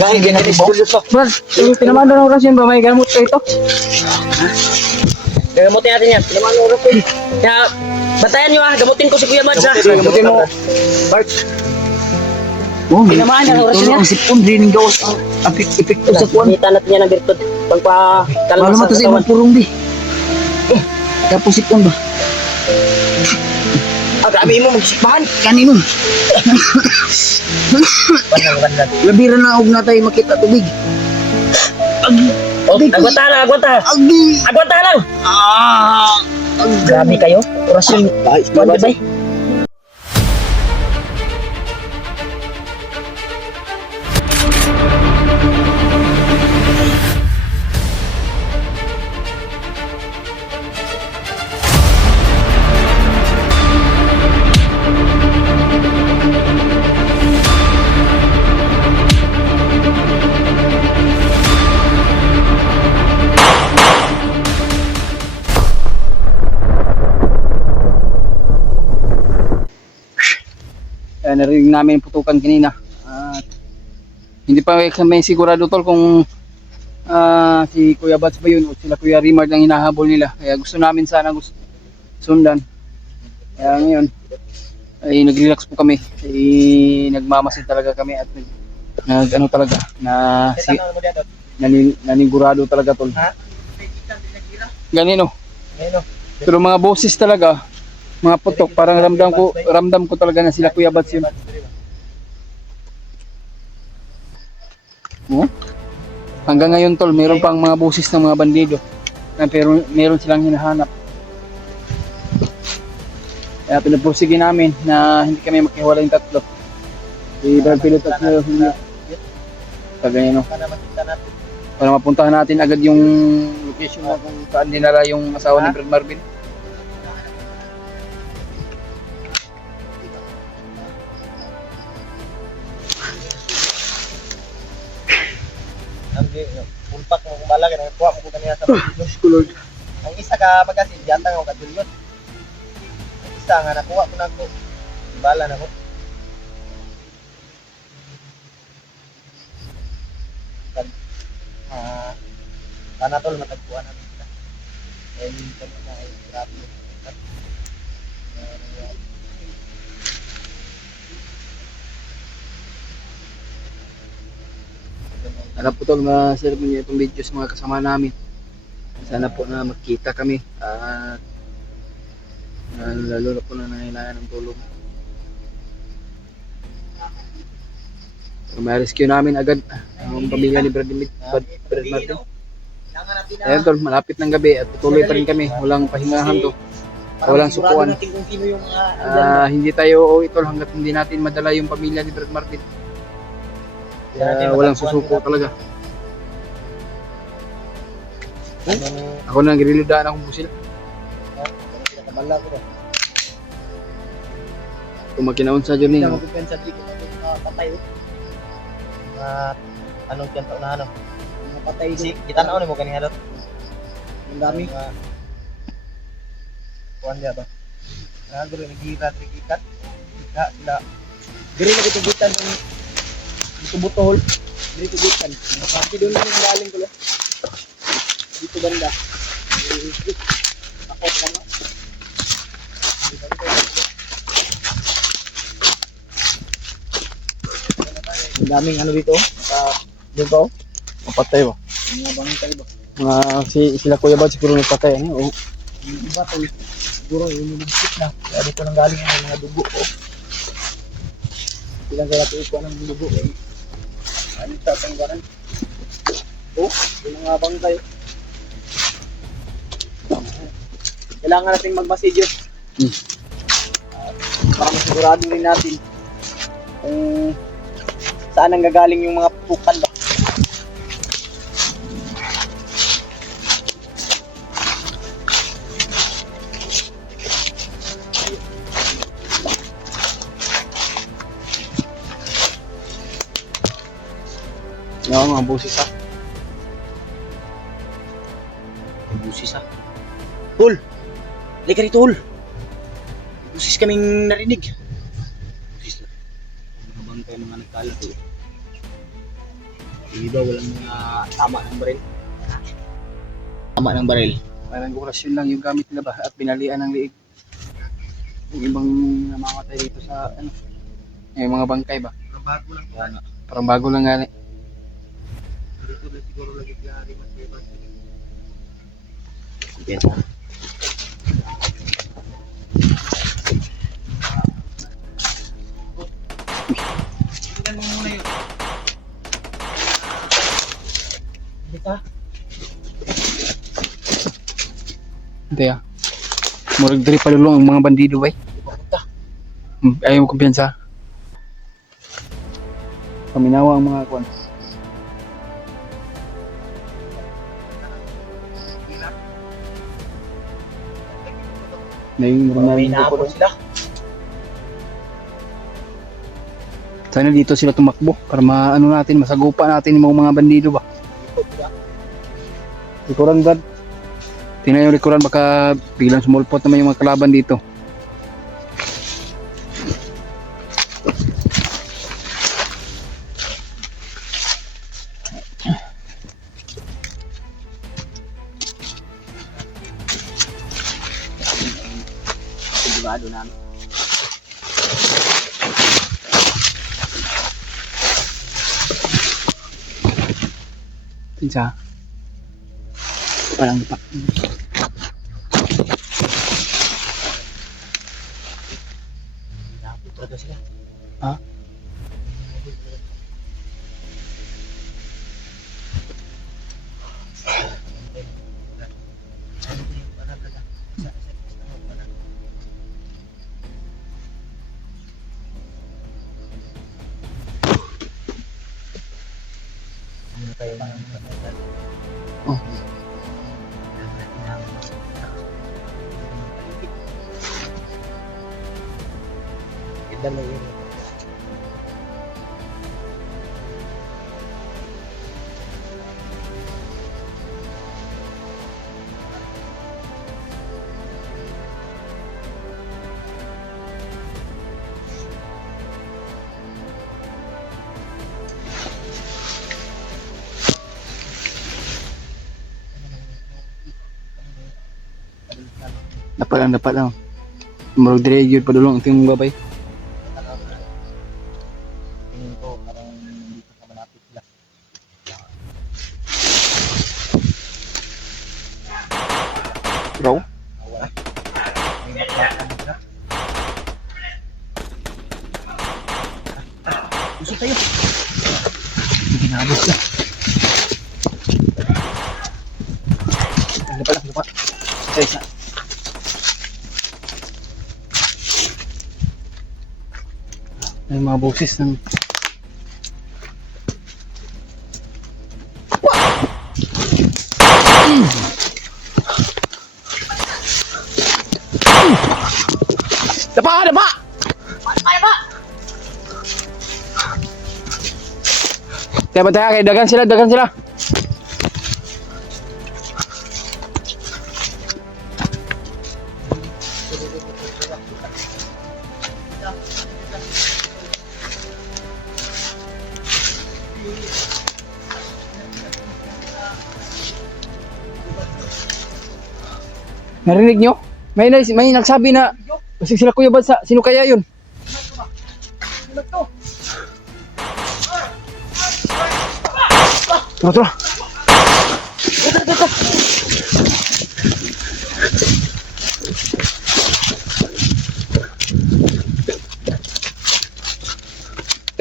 Gaya ganyan po. Brad, pinamanda ng oras yun ba? May gamot kayo ito? Gagamutin natin yan. Naman oras ko. Kaya, bantayan nyo gamutin ko si Kuya Mads ha. Gamutin mo. Bart. Oh, Pinamaan ang oras niya. Ang sipon rin ng gawas ang epekto sa kuwan. Pagkita natin yan ang birtud. Pagpakalma Wala sa man to sa katawan. imong purong di. Tapos sipon ba? Grabe mo magsikbahan. Kanino? Labira na og natay makita tubig. Agwanta lang, agwanta. Agi. Agwanta lang. Grabe kayo. Orasyon. Kuwan ba? Narinig namin yung putukan kanina. Hindi pa kami sigurado tol kung si Kuya Bats ba yun o sila Kuya Rimard ang hinahabol nila. Kaya gusto namin sana sundan. Kaya ngayon ay nag-relax po kami. Ay nagmamasid talaga kami at ano talaga na nanigurado talaga tol. Ganino. Pero mga boses talaga, mga putok, parang ramdam ko talaga na sila Kuya Bats yun. Oh? Hanggang ngayon tol, meron pang mga boses ng mga bandido pero meron silang hinahanap. Kaya pinapursige namin na hindi kami makiwala yung tatlo. Si Brad Pilot at hindi. Kagaya no. Para mapuntahan natin agad yung location na kung saan dinala yung asawa ni Brad Marvin. Pulpak mo kumbaga, nagkuha mo kanina sa Lord. ang isa ka magkasi, yata nga kadulot. Ang isa nga nakuha ko na ko. Bala na ko. Sana tol matagpuan namin kita. Eh, kami na ay grabe. Sana po tol, ma-share mo niyo itong video sa mga kasama namin. Sana po na magkita kami at lalo na po na nangailangan ng tulong. So, ma-rescue namin agad ang pamilya ni Brad Martin. Ayan tol, malapit ng gabi at tuloy pa rin kami. Walang pahingahan to. Walang sukuan. Hindi tayo uuwi tol hanggat hindi natin madala yung pamilya ni Brad Martin. Kaya walang susuko talaga. Ako na nagrilidaan akong busil. Kung makinaon sa dyan niyo. Anong kanta na ano? Patay si kita na mo kanina dot. Ang dami. Kuan dia ba? Nagro ni gira trigikat. Kita sila. Diri na kitubutan ng butol. Diri tubutan. Kasi doon lang galing ko lo. Dito banda. Ako ano? Ang daming ano dito. Dito. Mapatay ba? Mga bangkay ba? Sila Kuya Bad siguro nagpatay. Ano? Oh. Yung iba to, siguro inilibsit na. Kaya dito nang galing ang mga dugo. Oh. Ilang kaya ito ng dugo. Eh. Ano tatanggaran? Oh, yung mga bangkay. Kailangan nating magmasidyo. Para masigurado rin natin kung saan ang gagaling yung mga pukan ba. Yan mga busis ha. Busis ha. Tol! Halika rito, Tol! Busis kaming narinig. Busis na. Mga bangkay mga nagkalat. Iba, walang mga tama ng baril. Tama ng baril. Parang orasyon lang yung gamit nila ba at pinalian ng liig. Yung ibang namamatay dito sa ano, yung mga bangkay ba? Ang bago lang yan. Parang bago lang nga. Dito na siguro lagi klari mas bebas. Yes. Tingnan mo muna yun. Dito. Hindi ah. Murag diri palulong ang mga bandido bay. Ayaw mo kumpiyansa. Paminawa ang mga kwan. Na yung May marunong naapon sila. sana dito sila tumakbo para maano natin, masagupa natin yung mga bandido ba. Likuran ba? Tingnan yung likuran, baka biglang sumulpot naman yung mga kalaban dito. Sigurado namin. Tinsa. Parang pa. Naapon talaga sila. Ha? Oh. Ganda mo yun. Dapat lang. Murag dire gyud padulong ang tingong babay. Tingin ko parang dito sa malapit sila. Raw? Wala. May naklakan sila. Usok tayo. Ginabot sila. Dapat. Isa. May mga boses ng Dapa! Kaya kay dagan sila. Narinig nyo? May nagsabi na kasi sila Kuya Bansa, sino kaya yun? Tara.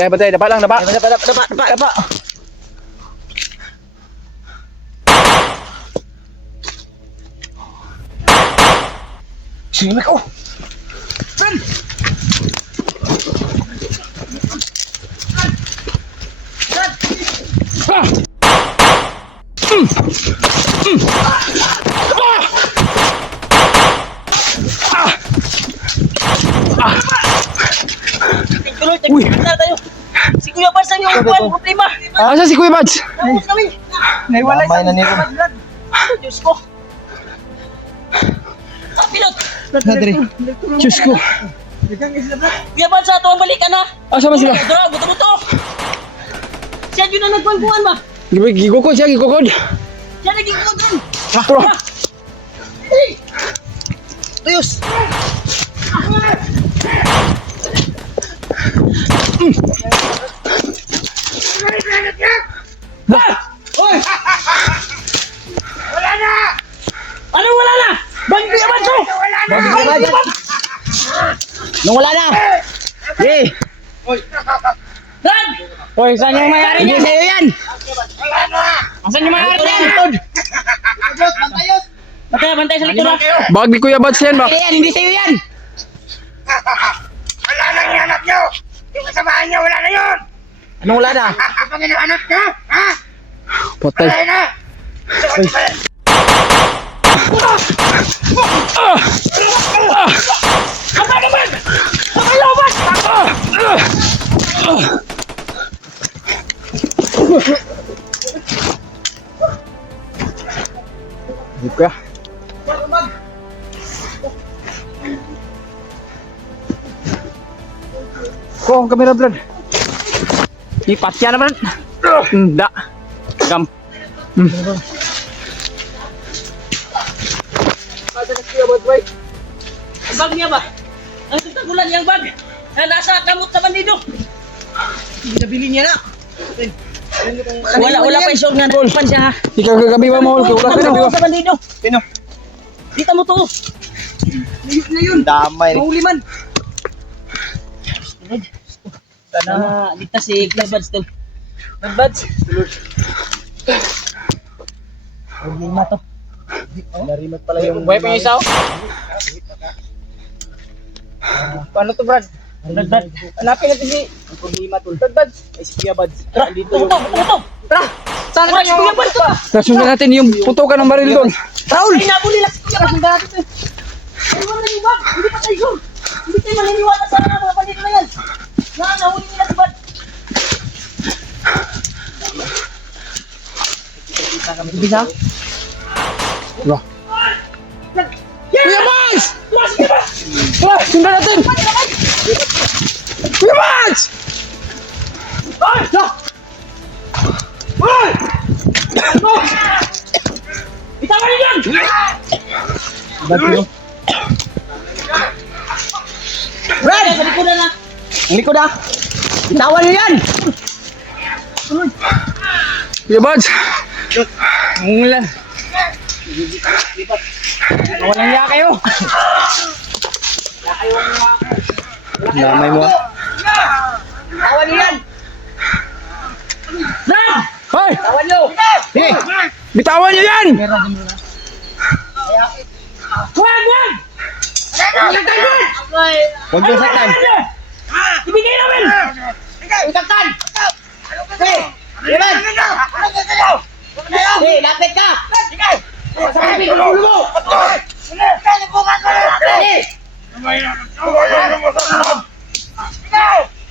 Batay, dapa lang. Sino ko? Ben! Uy! Si Kuya Bas ang yung buwan problema. Asa si Kuya Bads? Tapos kami. Naiwalay sa na nila. Diyos ko. Pilot! Diyos ko. Kuya Bas, ito ang balikan na. Asa ba sila? Buto-buto. Siya yun ang nagkuhan ba? Gigukod siya, gigukod. Siya naging kuhan. Turo. Tuyos! Ano wala na? Bagi naman to! Nung wala na! Eh! Brad! Hoy, saan yung mayari niya? Hindi sa'yo yan! Asan yung mga Bantay aryan? yan! Bantay sa likod na. Bag ni Kuya Bats yan ba? Bantay yan! Hindi sa'yo yan! Wala na yung anak nyo! Yung kasamahan nyo, wala na yun! Anong wala na? Ako yung anak nyo, ha? Patay. Wala na! Hindi Kuya. Ko ang kamera Brad. Ipat yan naman! Hindi. Gam. Ang bag niya ba? Ang tagtagulan niyang bag. Na nasa kamot sa bandido. Nabili niya na! Wala pa isog nga napan siya ha. Ikaw kagabi ba mo? Ikaw ka Ano kagabi sa bandido? Sino? Dita mo to. Damay! Mahuli man. Sana ligtas si Clabads to. Clabads. Problema to. Narimat pala yung... Buhay pa yung isaw? Paano to, Brad? Brad. Hanapin natin si... Ang problema to. Brad! Ay, si Kuya Bads. Tara, ito. Tara! Saan Tara, si Kuya Bads to. Nasundan natin yung putukan ng baril doon. Raul! Ay, nabuli lang si Kuya Bads. Nasundan natin. Ay, wala na yung bag. Hindi pa tayo. Hindi tayo maniniwala sa mga bandito na yan. Nahuli nila si Bads. Bisa? Wah. Kuya Bats! Tara, sundan natin! Kuya Bats! Bitawan niyo yan! Bads nyo? Brad! Sa likudan na. Ang likod ah! Bitawan nyo yan! Kuya Bats! Mula. Walang niya kayo! Damay mo ah! Bitawan nyo yan! Brad! Hoy! Bitawan nyo! Eh! Bitawan niyo yan! Huwag! Huwag yung saktan! Ibigay namin! Saktan! Eh! Ilan! Eh! Lapit ka! Sa kapit ng ulo mo! Eh!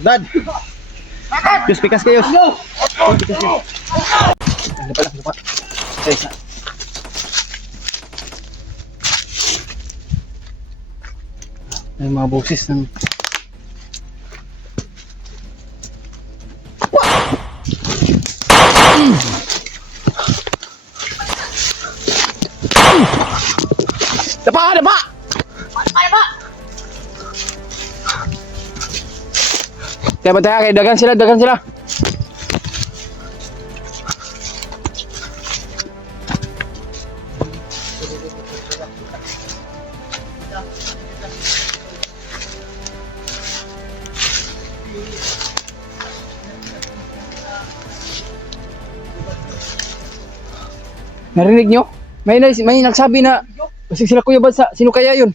Dad! Diyos, pikas kayo! May mga boses ng... Dapa! Dapa! Kaya ba tayo? Dagan sila, dagan sila. Narinig nyo? May nagsabi na kasi sila Kuya Bats, sino kaya yun?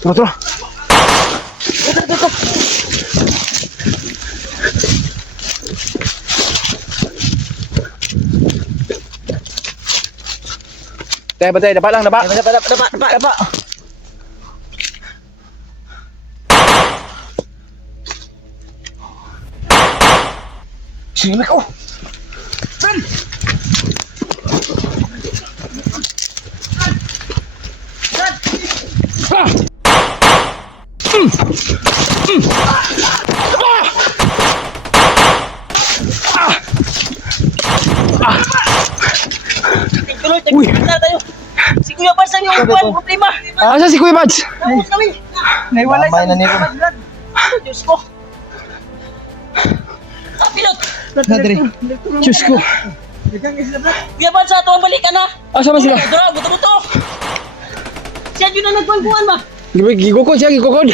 Tara, tara. Tayo ba tayo? Dapa lang, dapa. Dapa! Sino ko? Ah! Tuloy, tagpita tayo. Si Kuya Bas ang yung buwan problema. Asa si Kuya Bads? Tapos kami. Damay na nito. Diyos ko. Pilot. Nadri. Diyos ko. Kuya Bas, ato ang balikan na. Asa ba sila? Dara, buto-buto. Siya yun ang nagkuhan ba? Gigukod siya, gigukod.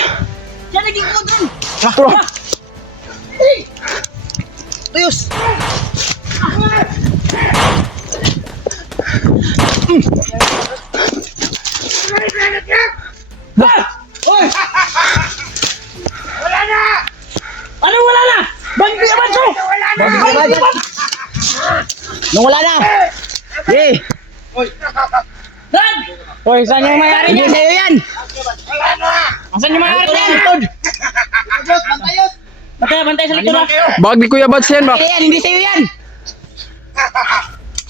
Siya naging kudin. Bro. Tuyos. Wala na! Ano wala na? Bang Kuya Bas ko. Nung wala na. Eh. Brad! Hoy, saan yung mayari Hindi sa'yo yan. Wala na! Asan yung mayari niyan? Bantay sa likod na. Bag ni Kuya Bads yan ba? Hindi yan, hindi sa'yo yan.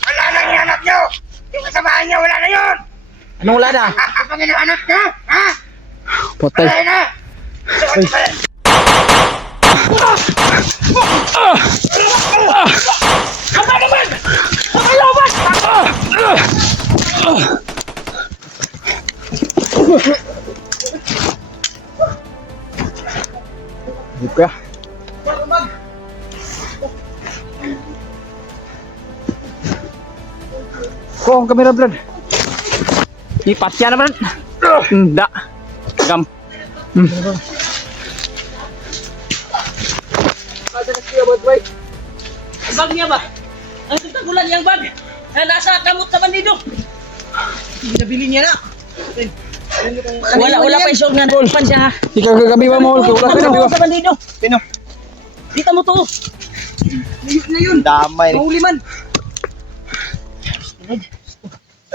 Wala na yung anak nyo! Yung kasamahan nyo, wala na yun! Anong wala na? Ang mga anak nyo, ha? Patay. Wala na! Hindi kuya. Ko, ang kamera Brad. Ipat siya na Brad. Hindi. Gam. Bag niya ba? Ang tagtagulan niyang bag. Na nasa kamot sa bandido. Nabili niya na. Wala pa isog nga pan siya ha. Ikaw kagabi ba mo? Wala ka na. Sa bandido. Pino. Dita mo to. Damay. Mahuli man.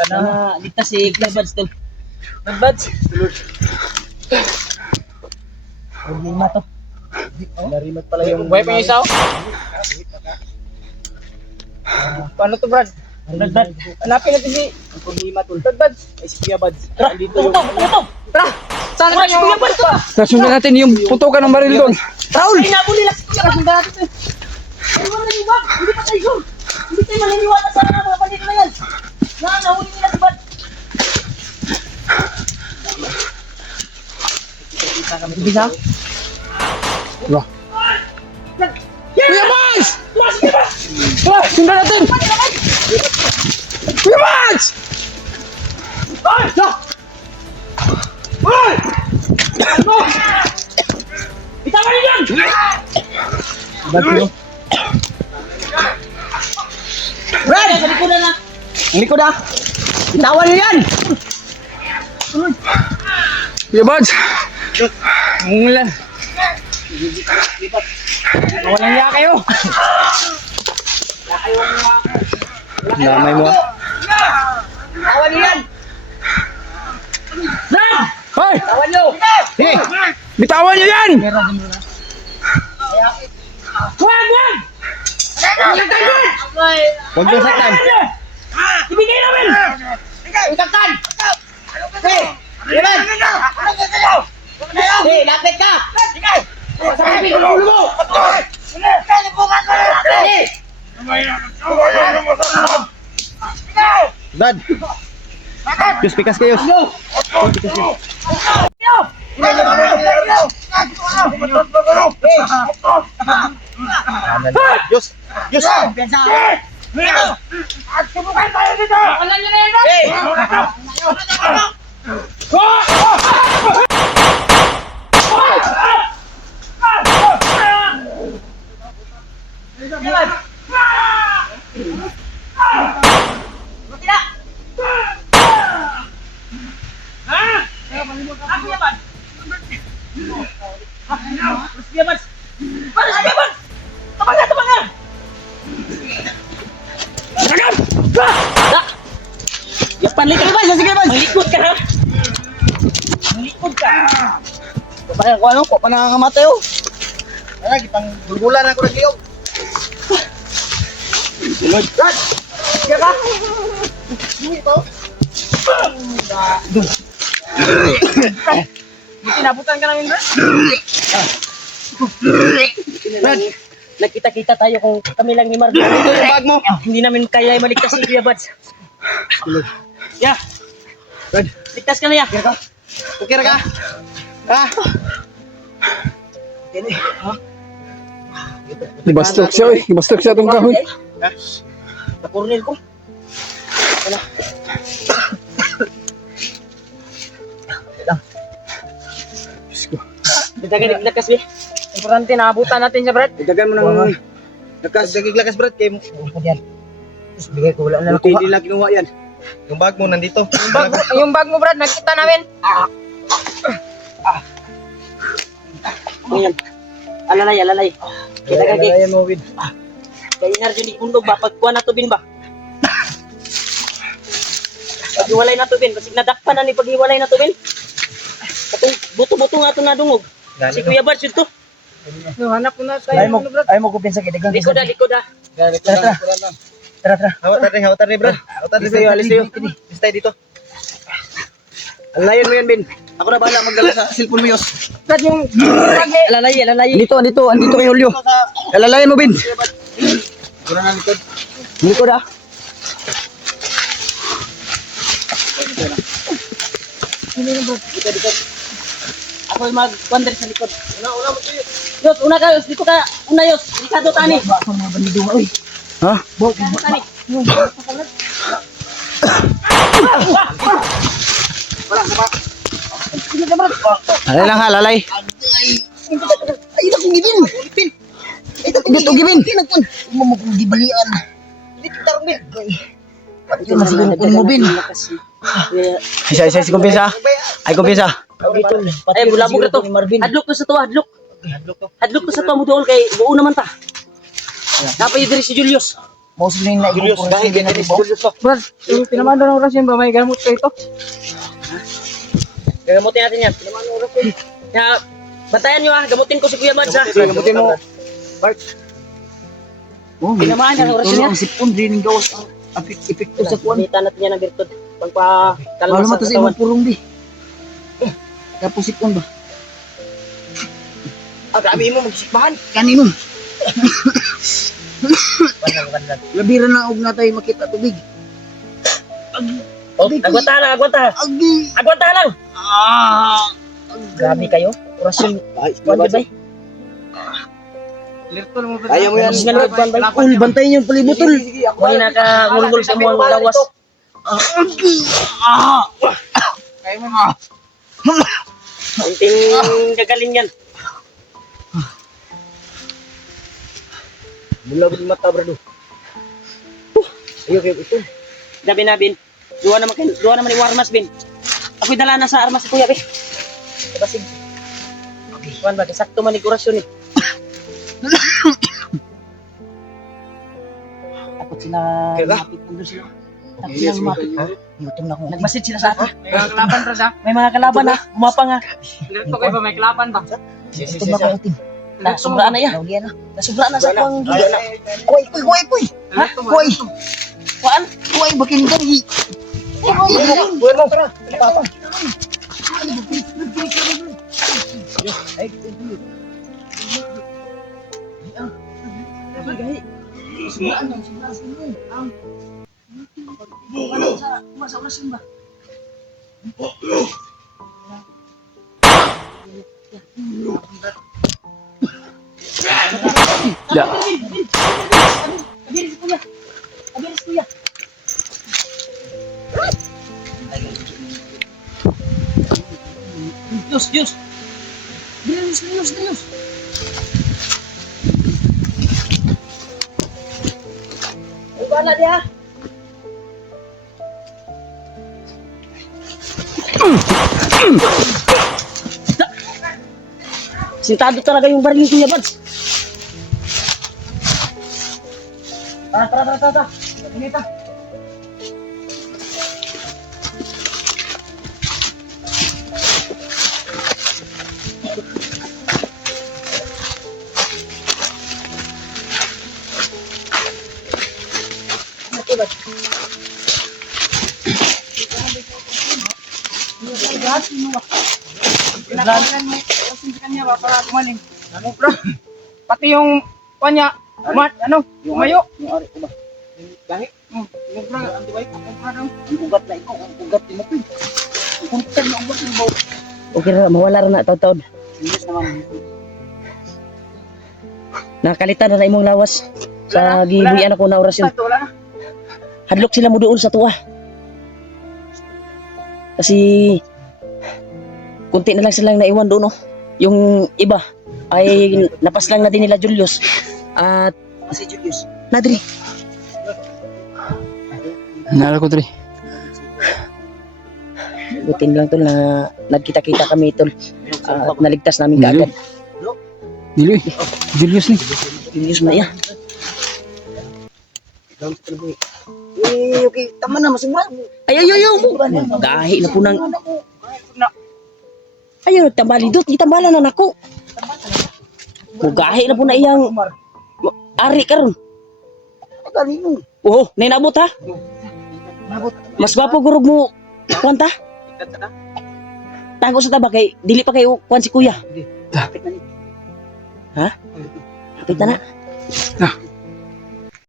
Sana dita si Kuya Bads to. Bads. Problema to. Narimat pala yung... Buhay pa yung isaw? Paano to Brad? Brad. Hanapin natin si Ang problema tol. Brad Bads. Ay si Kuya Bads. Tara, Andito tuto, yung... tuto. Tara. Saan Tara, si Kuya Bads to. Kasundan natin yung putukan ng baril doon. Raul! Ay, nabuli lang si Kuya Bads. Sundan natin. Ay, wala yung bag. Hindi pa tayo. Hindi tayo maniniwala sa mga bandito na yan. Nahuli nila si Bads. Bisa? Wah. Kuya Bads! Wah, sundan natin! Kuya Bads! Bitawan niyo yan! Ba't yun? Brad! Sa likudan na. Ang likod ah. Bitawan niyo yan. Kuya Bads! Munglan. Walang niya kayo. Damay mo ah. Bitawan niyo yan! Brad! Hoy! Bitawan niyo! Eh. Bitawan niyo yan! Wag! Wag! Huwag yung saktan. Ibigay namin! Saktan! Hey! Ano kayo? Hey, lapit ka! Sabi ko ulo mo! Kaya po ka ko lang! Hey! Dad. Diyos pikas kayo. Diyos. Diyos. Subukan tayo dito! Wala niyo na yan, Brad! Hey! Yapan likod ba? Sige ba? Malikod ka na. Malikod ka. Kaya ko ano, pa nangangamatay oh. Wala, kitang gulgulan ako ng liyog. Lord, Brad! Kaya ka? Ito? Tinabutan ka namin, Brad. Brad, Nagkita-kita tayo kung kami lang ni Marvin. ito yung bag mo. Hindi namin kaya maligtas si Kuya Bads. Yeah, Brad, ligtas ka na ya. okay ra ka? Ha? Ibastok siya, oy. Ibastok siya itong kahoy. Napurnil ko. Dagan naglakas be. Importante naabutan natin siya, Brad. Dagan mo ng lakas Brad kay mo. Tapos bigay ko wala na Buti nakuha. hindi lang kinuha yan. Yung bag mo nandito. Yung bag mo, Brad, nakita namin. Ayan. Alalay. Kita kagi. Ayan mo, Win. Kaya narjo ni Kundog ba? Pagkuha na to bin ba? Paghiwalay na to bin. Kasi nadakpan na ni paghiwalay na to bin. Katong buto-buto nga to nadungog. Si Kuya Bads yun to. Hanap ko na tayo. Ay mo kupin sa kidagan. Likod ah. Tara. Hawat tayo, Brad. Hawat tayo, alis tayo. Alis tayo dito. Alayan mo yan, Bin. Ako na bahala magdala sa cellphone mo, Yos. Brad yung... Alalay. Andito kay Julio. Alalayan mo, Bin. Kurang na likod. Likod, ah. Ako yung mag-wander sa likod. Una mo tayo. Yos, una ka, Yos. Dito ka. Una, Yos. Delikado tani. Ha? Delikado tani. Alay lang ha, lalay. Ay, naku, gibin. Dito, Gibin. Mo mo kong gibalian. Dito tarong bin. Pati masiguro kung mo bin. Isa, si kumpisa. Ay, kumpisa. Ay, bulabog na to. Hadlok ko sa to, hadlok. Hadlok ko sa to, mudool kay buo naman ta. Napay diri si Julius. Mostly na Julius. Dahil din natin si Julius. Brad, yung pinamando ng oras yun ba? May gamot kayo ito? Gagamutin natin yan. Pinaman ng oras yun. Kaya, bantayan nyo ah. Gamutin ko si Kuya Mads ha. Gamutin mo. Pinamaan ng oras yun yan. sipon din ng gawas ang epekto sa kuwan. Pagkita natin yan ng virtud. Pagpakalma sa katawan. purong di. Tapos sipon ba? Grabe mo magsikbahan. Kanino? Labira na og na tayo makita tubig. Oh, agwanta lang. Agwanta lang. Grabe kayo. Orasyon. Kuwan ba? Kaya mo yan. Ul, bantayin yung palibutol. May nakamulmul sa mga lawas. Kaya mo na. Kunting gagaling yan. Bulag ng mata, brado. Ayok, ito. Gabi na, Bin. Duwa naman yung armas, Bin. Ako'y dala na sa armas si Kuya, Bin. Basig. Kuwan ba? Sakto man yung orasyon eh. Takot sila lumapit nandun sila. Takot sila lumapit. Gutom na ako. Nagmasid sila sa akin. May mga kalaban, Brad, ha? May mga kalaban ha. Umapa nga. Ito kayo ba? May kalaban ba? Gutom na ako itim. Nasubraan na yan. Nasubraan na sa kuwang gila na. Kuy. Ha? Kuy. Kuan? Kuy, bakin gari. Kuy mo. Tara. Papa. Ya. Kabiri si Kuya. Kabiri si Kuya. Diyos. Diyos. Ay, bala dia. Sintado talaga yung baril ni Kuya Bads. Tara. Inita. Pinakalan mo. Kasi kanya ba para kumaling. Ano bro? Pati yung kanya, ano, umayo. Yung ari ko ba? Gahi. Yung bro, antibay ko bro. Ang ugat na ikaw, ang ugat ni mo pin. Ang kuntan na ugat ni mo. Okay ra, mawala ra na taon-taon. Serious naman. Nakalitan na imong lawas sa gibuyan ako na orasyon. Ito, wala na. Hadlok sila mo doon sa tuwa. Kasi kunti na lang silang naiwan doon, no? Yung iba ay napaslang na din nila Julius. At Si Julius. Nadri, Naalala ko, Dre. butin lang tol na nagkita-kita kami tol. At naligtas namin kaagad. Dilo eh. Julius ni. Julius na iya. Okay, tama na, masumra. Ay. Gahi na po nang... Ayaw, nagtambali doon. Itambalan na nako. Gahi na po na iyang... Ari karon. Galing mo. Oo, nainabot ha? Mas gwapo gurog mo. Kwanta? Tago sa taba kay dili pa kayo kwan si kuya. Kapit na ni. Ha? Kapit na na. Ah,